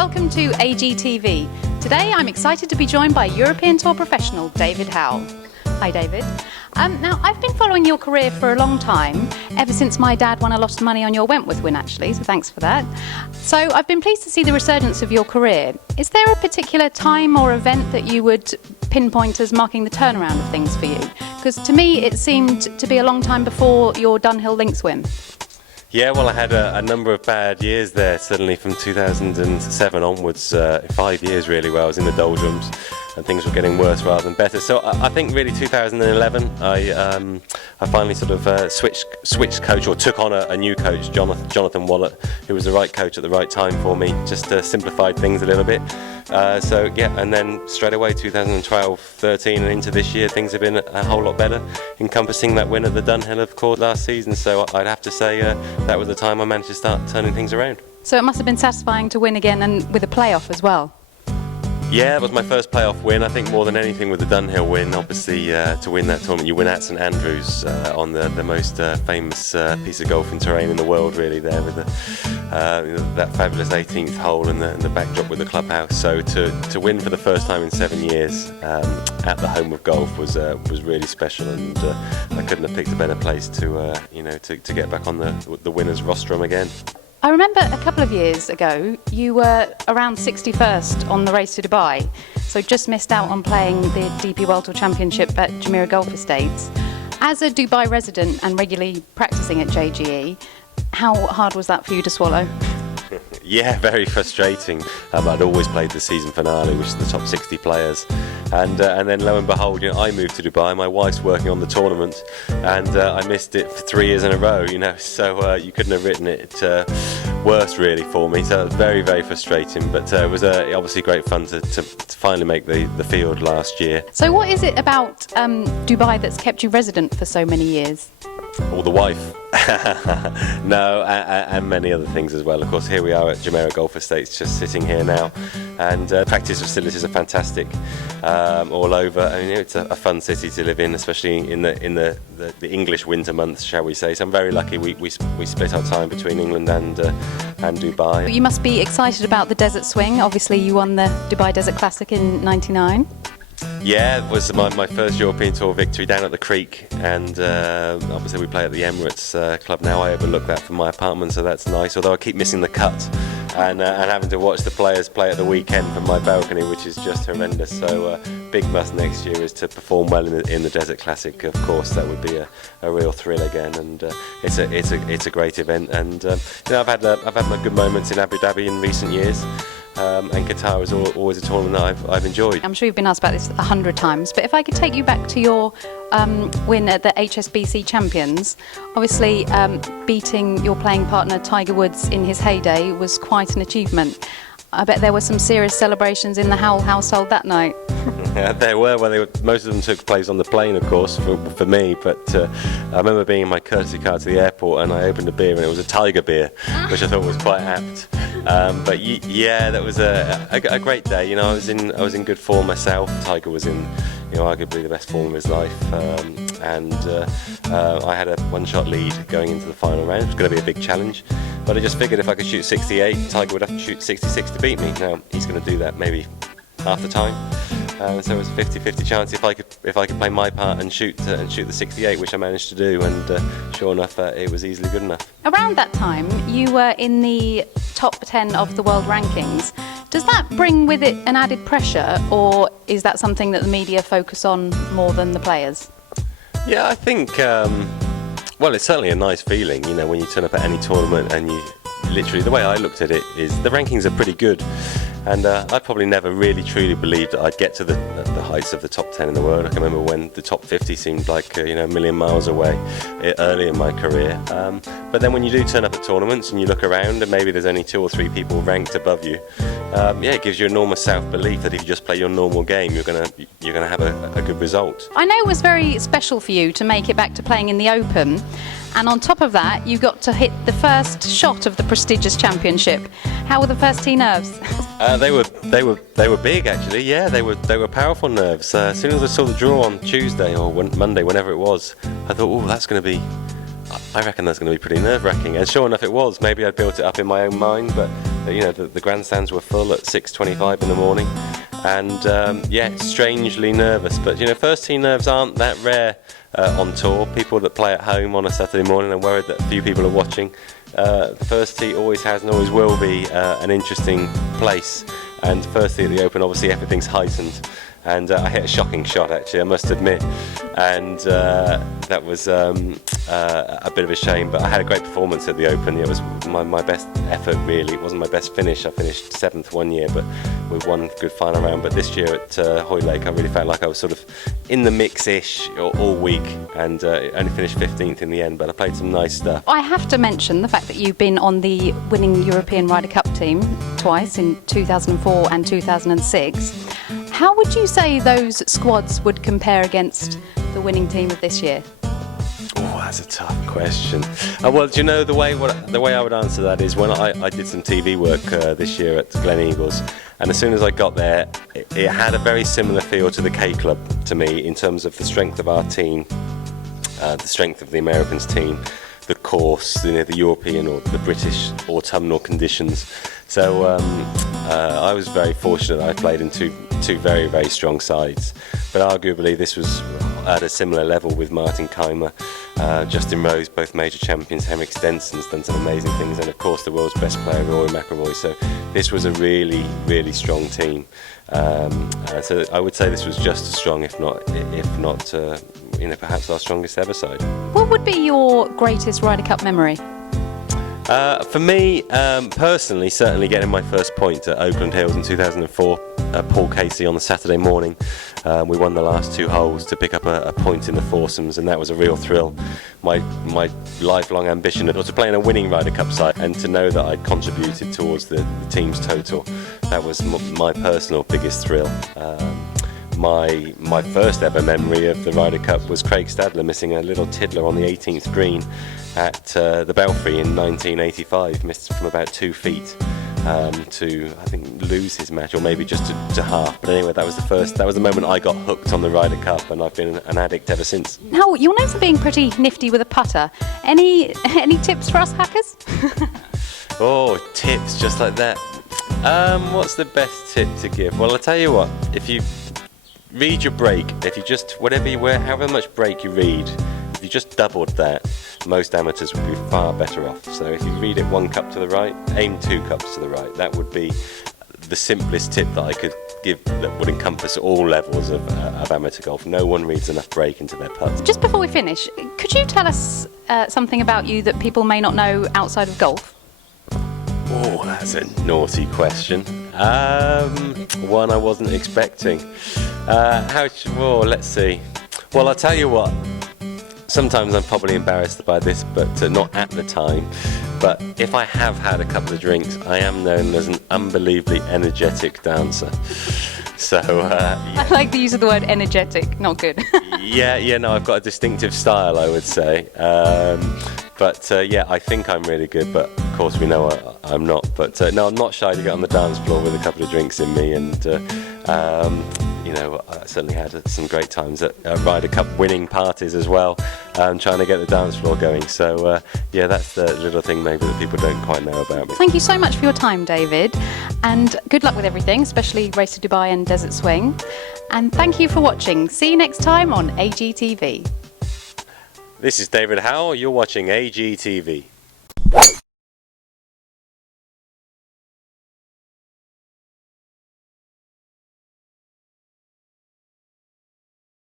welcome to AGTV. Today I'm excited to be joined by European Tour professional David Howell. Hi David. Now I've been following your career for a long time, ever since my dad won a lot of money on your Wentworth win actually, so thanks for that. So I've been pleased to see the resurgence of your career. Is there a particular time or event that you would pinpoint as marking the turnaround of things for you? Because to me it seemed to be a long time before your Dunhill Links win. Yeah, well, I had a number of bad years there, certainly from 2007 onwards, 5 years really, where I was in the doldrums and things were getting worse rather than better. So I think really 2011, I finally sort of switched coach, or took on a new coach, Jonathan Wallett, who was the right coach at the right time for me, just simplified things a little bit. So yeah, and then straight away 2012, 13 and into this year, things have been a whole lot better, encompassing that win at the Dunhill, of course, last season. So I'd have to say that was the time I managed to start turning things around. So it must have been satisfying to win again, and with a playoff as well. Yeah, it was my first playoff win. I think more than anything with the Dunhill win, obviously to win that tournament, you win at St Andrews on the most famous piece of golfing terrain in the world, really, there with that fabulous 18th hole and the backdrop with the clubhouse. So to win for the first time in 7 years at the home of golf was really special, and I couldn't have picked a better place to get back on the winners' rostrum again. I remember a couple of years ago you were around 61st on the race to Dubai, so just missed out on playing the DP World Tour Championship at Jumeirah Golf Estates. As a Dubai resident and regularly practicing at JGE, how hard was that for you to swallow? Yeah, very frustrating. I'd always played the season finale, which is the top 60 players, and then lo and behold, I moved to Dubai. My wife's working on the tournament, and I missed it for 3 years in a row. So you couldn't have written it worse, really, for me. So it was very, very frustrating, but it was obviously great fun to finally make the field last year. So what is it about Dubai that's kept you resident for so many years? Or the wife. No, and many other things as well. Of course, here we are at Jumeirah Golf Estates, just sitting here now, and practice facilities are fantastic all over. I mean, it's a fun city to live in, especially in the English winter months, shall we say. So I'm very lucky we split our time between England and Dubai. You must be excited about the Desert Swing. Obviously, you won the Dubai Desert Classic in '99. Yeah, it was my first European Tour victory down at the Creek, and obviously we play at the Emirates Club now. I overlook that from my apartment, so that's nice, although I keep missing the cut and having to watch the players play at the weekend from my balcony, which is just horrendous. So big must next year is to perform well in the Desert Classic. Of course, that would be a real thrill again, and it's a great event. And I've had my good moments in Abu Dhabi in recent years. And Qatar is always a tournament that I've enjoyed. I'm sure you've been asked about this 100 times, but if I could take you back to your win at the HSBC Champions, obviously beating your playing partner Tiger Woods in his heyday was quite an achievement. I bet there were some serious celebrations in the Howell household that night. Yeah, there were. Well, most of them took place on the plane, of course, for me. But I remember being in my courtesy car to the airport, and I opened a beer, and it was a Tiger beer, which I thought was quite apt. But yeah, that was a great day. I was in good form myself. Tiger was in, arguably the best form of his life, and I had a one-shot lead going into the final round. It was going to be a big challenge, but I just figured if I could shoot 68, Tiger would have to shoot 66 to beat me. Now he's going to do that maybe half the time. So it was a 50-50 chance if I could play my part and shoot the 68, which I managed to do, and sure enough, it was easily good enough. Around that time, you were in the top 10 of the world rankings. Does that bring with it an added pressure, or is that something that the media focus on more than the players? Yeah, I think, well, it's certainly a nice feeling, when you turn up at any tournament and you literally, the way I looked at it is the rankings are pretty good. And I probably never really truly believed that I'd get to the heights of the top 10 in the world. I can remember when the top 50 seemed like a million miles away early in my career. But then when you do turn up at tournaments and you look around and maybe there's only 2 or 3 people ranked above you, it gives you enormous self-belief that if you just play your normal game, you're gonna have a good result. I know it was very special for you to make it back to playing in the Open. And on top of that, you got to hit the first shot of the prestigious championship. How were the first tee nerves? They were big, actually. Yeah, they were powerful nerves. As soon as I saw the draw on Tuesday or Monday, whenever it was, I thought, oh, that's going to be. I reckon that's going to be pretty nerve-wracking. And sure enough, it was. Maybe I built it up in my own mind, but the grandstands were full at 6:25 in the morning, and yeah, strangely nervous. But first tee nerves aren't that rare on tour. People that play at home on a Saturday morning are worried that few people are watching. The first tee always has and always will be an interesting place, and first tee at the Open, obviously everything's heightened. And I hit a shocking shot, actually, I must admit, and that was a bit of a shame, but I had a great performance at the Open. It was my best effort, really. It wasn't my best finish. I finished 7th one year, but with one good final round. But this year at Hoylake, I really felt like I was sort of in the mix-ish all week, and only finished 15th in the end, but I played some nice stuff. I have to mention the fact that you've been on the winning European Ryder Cup team twice, in 2004 and 2006. How would you say those squads would compare against the winning team of this year? Oh, that's a tough question. Well, do you know, the way I would answer that is when I did some TV work this year at Glen Eagles, and as soon as I got there, it had a very similar feel to the K Club to me in terms of the strength of our team, the strength of the Americans team, the course, the European or the British autumnal conditions. So I was very fortunate. I played in two very, very strong sides, but arguably this was at a similar level with Martin Keimer, Justin Rose, both major champions. Henrik Stenson's done some amazing things, and of course the world's best player, Rory McIlroy. So this was a really, really strong team. So I would say this was just as strong, if not, perhaps our strongest ever side. What would be your greatest Ryder Cup memory? For me, personally, certainly getting my first point at Oakland Hills in 2004. Paul Casey on the Saturday morning. We won the last 2 holes to pick up a point in the foursomes, and that was a real thrill. My lifelong ambition was to play in a winning Ryder Cup side, and to know that I'd contributed towards the team's total, that was my personal biggest thrill. My first ever memory of the Ryder Cup was Craig Stadler missing a little tiddler on the 18th green at the Belfry in 1985, missed from about 2 feet. To, I think, lose his match, or maybe just to half. But anyway, that was the moment I got hooked on the Ryder Cup, and I've been an addict ever since. Now, you're known for being pretty nifty with a putter. Any tips for us hackers? Oh, tips just like that. What's the best tip to give? Well, I'll tell you what. If you read your break, however much break you read, if you just doubled that, most amateurs would be far better off. So if you read it 1 cup to the right, aim 2 cups to the right. That would be the simplest tip that I could give, that would encompass all levels of amateur golf. No one reads enough break into their putts. Just before we finish, could you tell us something about you that people may not know outside of golf? Oh, that's a naughty question. One I wasn't expecting. Let's see. Well, I'll tell you what. Sometimes I'm probably embarrassed by this, but not at the time. But if I have had a couple of drinks, I am known as an unbelievably energetic dancer. So yeah. I like the use of the word energetic, not good. No, I've got a distinctive style, I would say. Yeah, I think I'm really good, but of course we know I'm not. But no, I'm not shy to get on the dance floor with a couple of drinks in me, and I certainly had some great times at Ryder Cup winning parties as well, trying to get the dance floor going. So yeah, that's the little thing maybe that people don't quite know about me. Thank you so much for your time, David, and good luck with everything, especially Race to Dubai and Desert Swing. And thank you for watching. See you next time on AGTV. This is David Howell. You're watching AGTV.